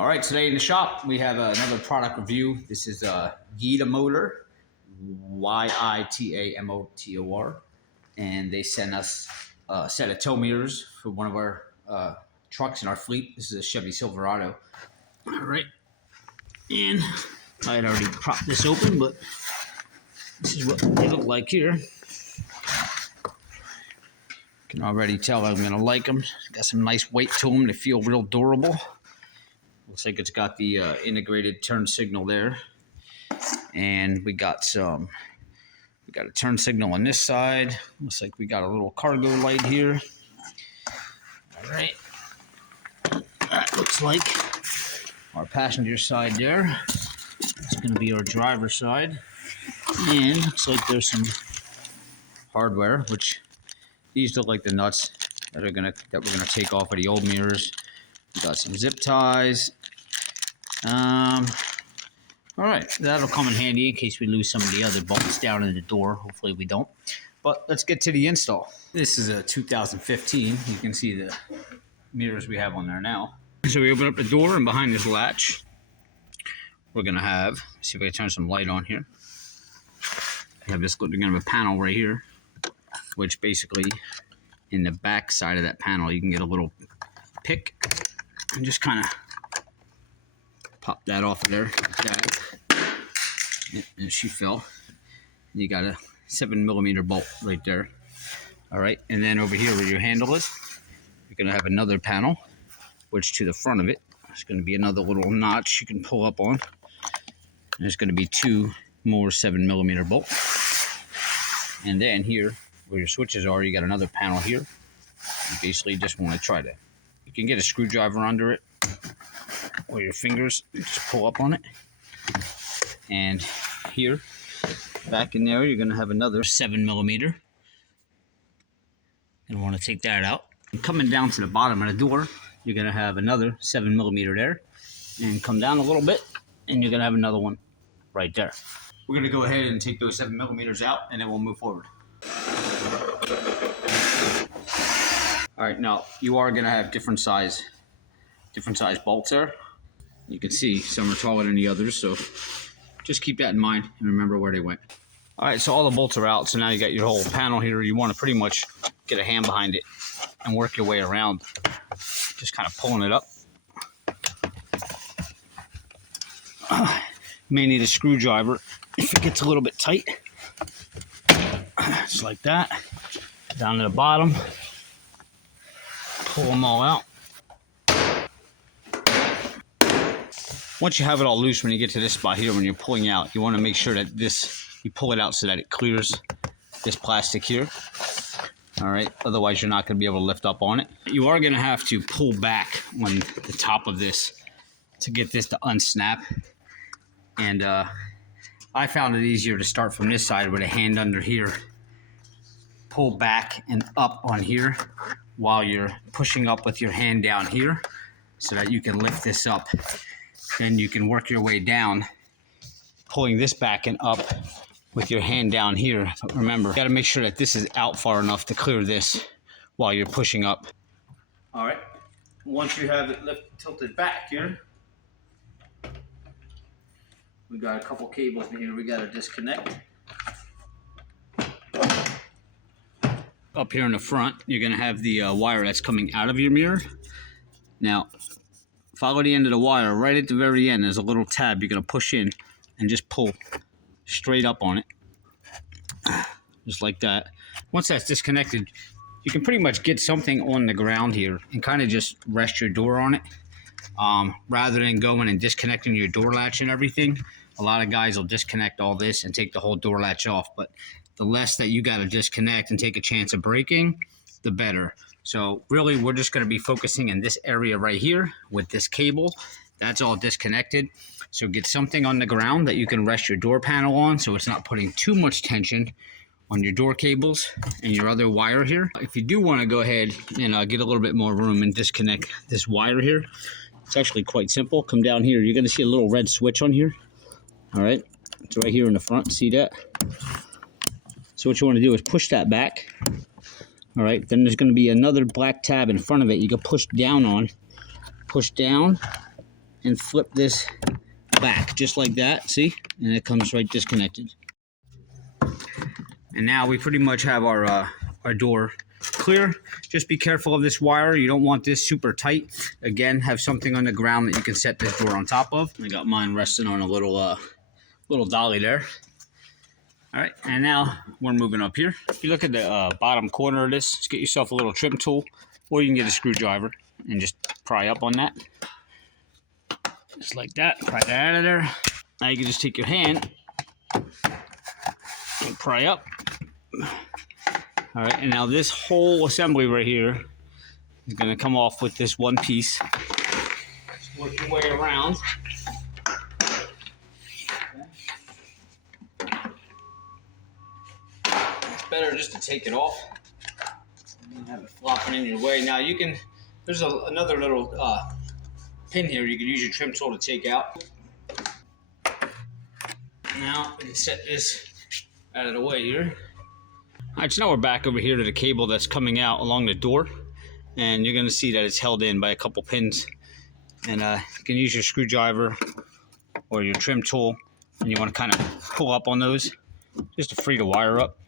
All right, today in the shop we have another product review. This is a YITAMOTOR, YITAMOTOR, and they sent us a set of tow mirrors for one of our trucks in our fleet. This is a Chevy Silverado. All right, and I had already propped this open, but this is what they look like here. Can already tell I'm gonna like them. Got some nice weight to them. They feel real durable. Looks like it's got the integrated turn signal there, and we got a turn signal on this side. Looks like we got a little cargo light here. All right, that looks like our passenger side there. It's going to be our driver's side, and looks like there's some hardware, which these look like the nuts that we're gonna take off of the old mirrors. We got some zip ties. All right, that'll come in handy in case we lose some of the other bolts down in the door. Hopefully we don't. But let's get to the install. This is a 2015. You can see the mirrors we have on there now. So we open up the door, and behind this latch, we're gonna have, see if I can turn some light on here. We have this, we're gonna have a panel right here, which basically in the back side of that panel, you can get a little pick and just kind of pop that off of there like that. And she fell. You got a 7mm bolt right there. All right, and then over here where your handle is, you're gonna have another panel, which to the front of it, there's gonna be another little notch you can pull up on. And there's gonna be 2 more 7mm bolts. And then here, where your switches are, you got another panel here. You basically just want to try to, you can get a screwdriver under it, or your fingers, just pull up on it. And here, back in there, you're going to have another 7mm. And want to take that out. And coming down to the bottom of the door, you're going to have another 7mm there. And come down a little bit, and you're going to have another one right there. We're going to go ahead and take those 7mm out, and then we'll move forward. All right, now you are going to have different size bolts there. You can see some are taller than the others, so just keep that in mind and remember where they went. All right, so all the bolts are out, so now you got your whole panel here. You want to pretty much get a hand behind it and work your way around, just kind of pulling it up. You may need a screwdriver if it gets a little bit tight. Just like that. Down to the bottom. Pull them all out. Once you have it all loose, when you get to this spot here, when you're pulling out, you want to make sure that you pull it out so that it clears this plastic here. All right, otherwise you're not going to be able to lift up on it. You are going to have to pull back on the top of this to get this to unsnap. And I found it easier to start from this side with a hand under here. Pull back and up on here while you're pushing up with your hand down here so that you can lift this up. Then you can work your way down, pulling this back and up with your hand down here. But remember, you got to make sure that this is out far enough to clear this while you're pushing up. All right, once you have it tilted back here, we got a couple cables in here we got to disconnect. Up here in the front, you're going to have the wire that's coming out of your mirror. Now, follow the end of the wire. Right at the very end, there's a little tab you're going to push in and just pull straight up on it. Just like that. Once that's disconnected, you can pretty much get something on the ground here and kind of just rest your door on it. Rather than going and disconnecting your door latch and everything, a lot of guys will disconnect all this and take the whole door latch off. But the less that you got to disconnect and take a chance of breaking, the better. So really, we're just going to be focusing in this area right here with this cable. That's all disconnected. So get something on the ground that you can rest your door panel on so it's not putting too much tension on your door cables and your other wire here. If you do want to go ahead and get a little bit more room and disconnect this wire here, it's actually quite simple. Come down here. You're going to see a little red switch on here. All right. It's right here in the front. See that? So what you want to do is push that back. All right, then there's going to be another black tab in front of it you can push down on. Push down, and flip this back just like that, see? And it comes right disconnected. And now we pretty much have our door clear. Just be careful of this wire. You don't want this super tight. Again, have something on the ground that you can set this door on top of. I got mine resting on a little dolly there. All right, and now we're moving up here. If you look at the bottom corner of this, just get yourself a little trim tool, or you can get a screwdriver and just pry up on that. Just like that, pry that out of there. Now you can just take your hand and pry up. All right, and now this whole assembly right here is gonna come off with this one piece. Just work your way around. It's better just to take it off and have it flopping in your way. Now you can, there's another little pin here you can use your trim tool to take out. Now we can set this out of the way here. All right, so now we're back over here to the cable that's coming out along the door, and you're going to see that it's held in by a couple pins. And you can use your screwdriver or your trim tool, and you want to kind of pull up on those just to free the wire up.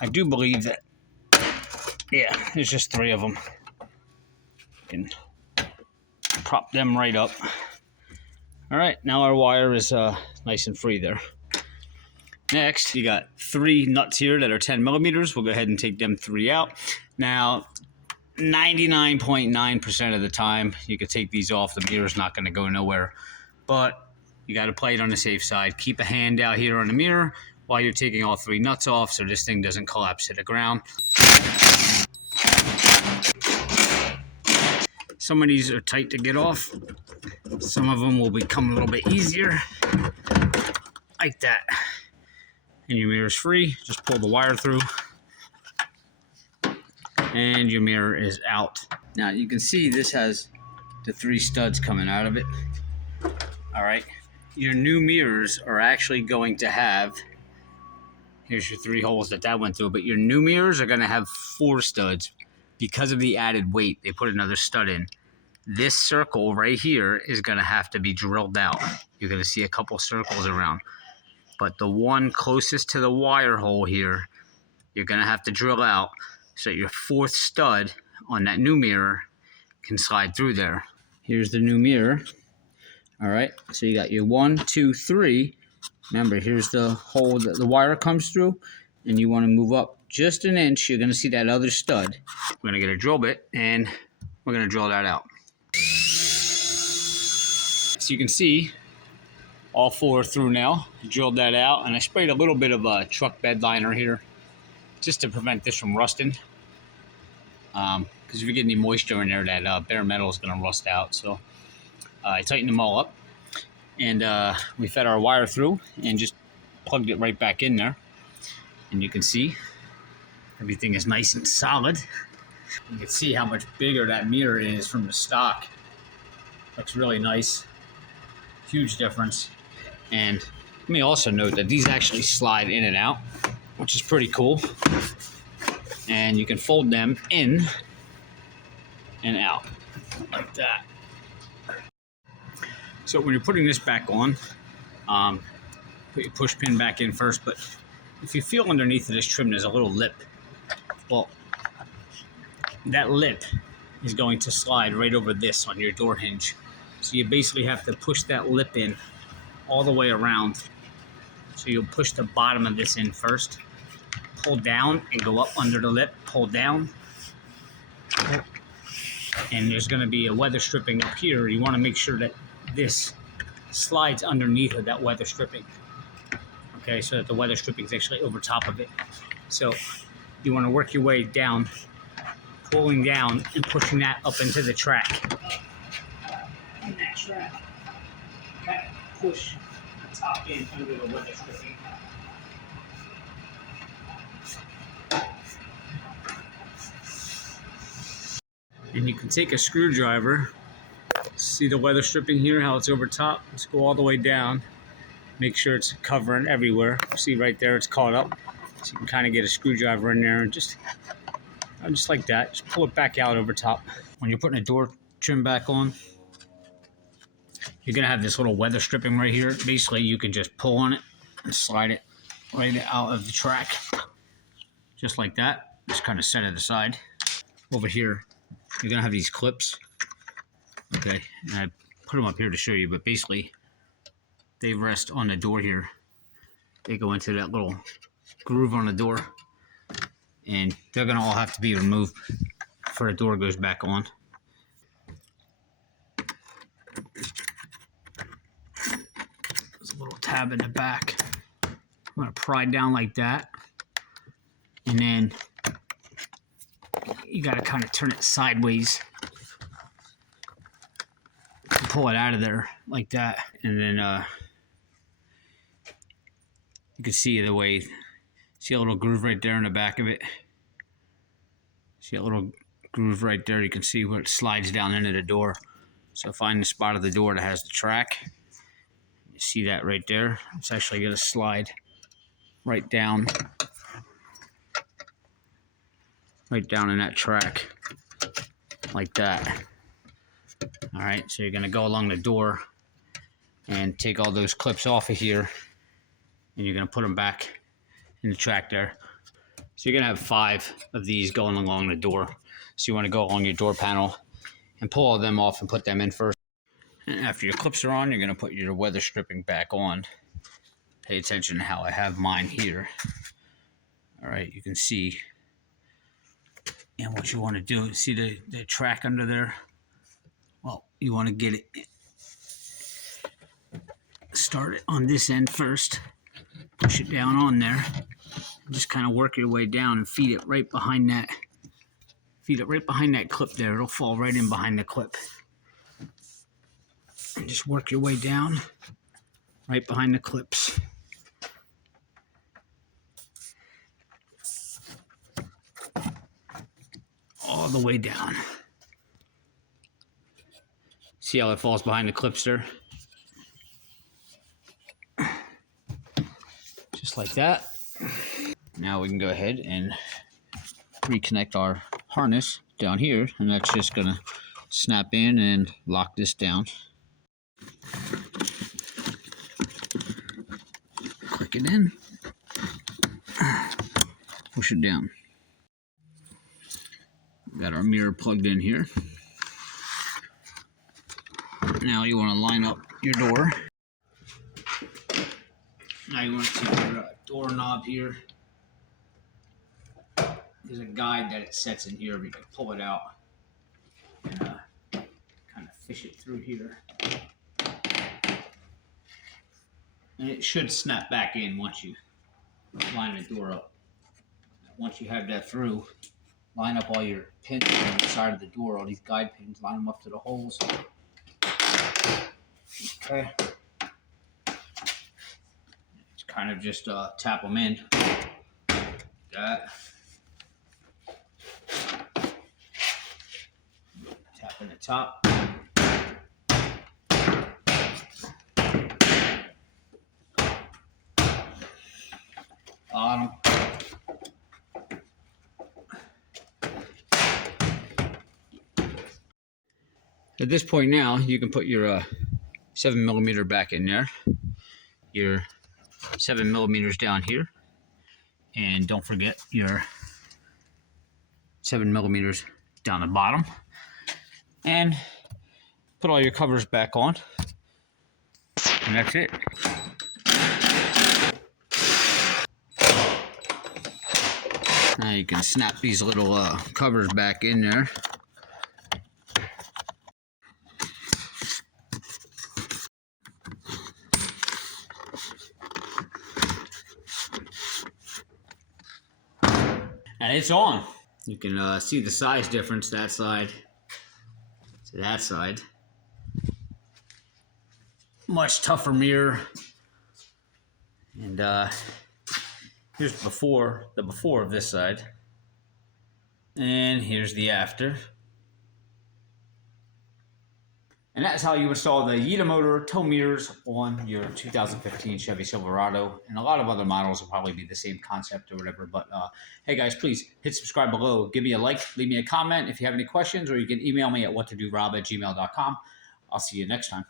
I do believe that, yeah, there's just 3 of them. You can prop them right up. All right, now our wire is nice and free there. Next, you got 3 nuts here that are 10 millimeters. We'll go ahead and take them 3 out. Now, 99.9% of the time, you can take these off. The mirror's not going to go nowhere. But you got to play it on the safe side. Keep a hand out here on the mirror while you're taking all 3 nuts off so this thing doesn't collapse to the ground. Some of these are tight to get off. Some of them will become a little bit easier. Like that. And your mirror's free. Just pull the wire through. And your mirror is out. Now you can see this has the 3 studs coming out of it. All right. Your new mirrors are actually going to have, here's your 3 holes that went through, but your new mirrors are going to have 4 studs. Because of the added weight, they put another stud in. This circle right here is going to have to be drilled out. You're going to see a couple circles around. But the one closest to the wire hole here, you're going to have to drill out so that your 4th stud on that new mirror can slide through there. Here's the new mirror. All right, so you got your 1, 2, 3. Remember, here's the hole that the wire comes through, and you want to move up just an inch. You're going to see that other stud. We're going to get a drill bit, and we're going to drill that out. So you can see all 4 are through now. Drilled that out, and I sprayed a little bit of a truck bed liner here just to prevent this from rusting. Because if you get any moisture in there, that bare metal is going to rust out. So I tightened them all up, and we fed our wire through and just plugged it right back in there. And you can see everything is nice and solid. You can see how much bigger that mirror is from the stock. Looks really nice. Huge difference. And let me also note that these actually slide in and out, which is pretty cool. And you can fold them in and out like that. So when you're putting this back on, put your push pin back in first, but if you feel underneath of this trim, there's a little lip. Well, that lip is going to slide right over this on your door hinge. So you basically have to push that lip in all the way around. So you'll push the bottom of this in first, pull down and go up under the lip, pull down. And there's going to be a weather stripping up here. You want to make sure that this slides underneath of that weather stripping. Okay, so that the weather stripping is actually over top of it. So you want to work your way down, pulling down and pushing that up into the track. In that track, kind of push the top in under the weather stripping. And you can take a screwdriver, see the weather stripping here, how it's over top. Let's go all the way down. Make sure it's covering everywhere. See right there, it's caught up. So you can kind of get a screwdriver in there and just like that. Just pull it back out over top. When you're putting a door trim back on, you're going to have this little weather stripping right here. Basically, you can just pull on it and slide it right out of the track. Just like that. Just kind of set it aside. Over here, you're going to have these clips. Okay, and I put them up here to show you, but basically, they rest on the door here. They go into that little groove on the door, and they're going to all have to be removed before the door goes back on. There's a little tab in the back. I'm going to pry down like that, and then you got to kind of turn it sideways and pull it out of there like that, and then you can see the way, see a little groove right there in the back of it. See a little groove right there. You can see where it slides down into the door. So find the spot of the door that has the track. You see that right there? It's actually going to slide right down in that track like that. All right, so you're going to go along the door and take all those clips off of here, and you're going to put them back in the track there. So you're going to have 5 of these going along the door. So you want to go along your door panel and pull all them off and put them in first. And after your clips are on, you're going to put your weather stripping back on. Pay attention to how I have mine here. All right, you can see. And what you want to do is see the track under there. Well, you want to get it, start it on this end first. Push it down on there. Just kind of work your way down and feed it right behind that. Feed it right behind that clip there. It'll fall right in behind the clip. And just work your way down right behind the clips. All the way down. See how it falls behind the clips there? Just like that. Now we can go ahead and reconnect our harness down here, and that's just going to snap in and lock this down. Click it in. Push it down. Got our mirror plugged in here. Now you want to line up your door. Now you want to take your doorknob here. There's a guide that it sets in here, but you can pull it out and kind of fish it through here. And it should snap back in once you line the door up. Once you have that through, line up all your pins on the side of the door, all these guide pins, line them up to the holes. Okay. Kind of just tap them in. That. Tap in the top. Bottom. At this point now, you can put your 7mm back in there. Your 7mm down here, and don't forget your 7mm down the bottom, and put all your covers back on, and that's it. Now you can snap these little covers back in there. And it's on. You can see the size difference, that side to that side. Much tougher mirror. And here's the before of this side. And here's the after. And that's how you install the YITAMOTOR tow mirrors on your 2015 Chevy Silverado. And a lot of other models will probably be the same concept or whatever. But hey guys, please hit subscribe below. Give me a like, leave me a comment if you have any questions, or you can email me at whattodorob@gmail.com. I'll see you next time.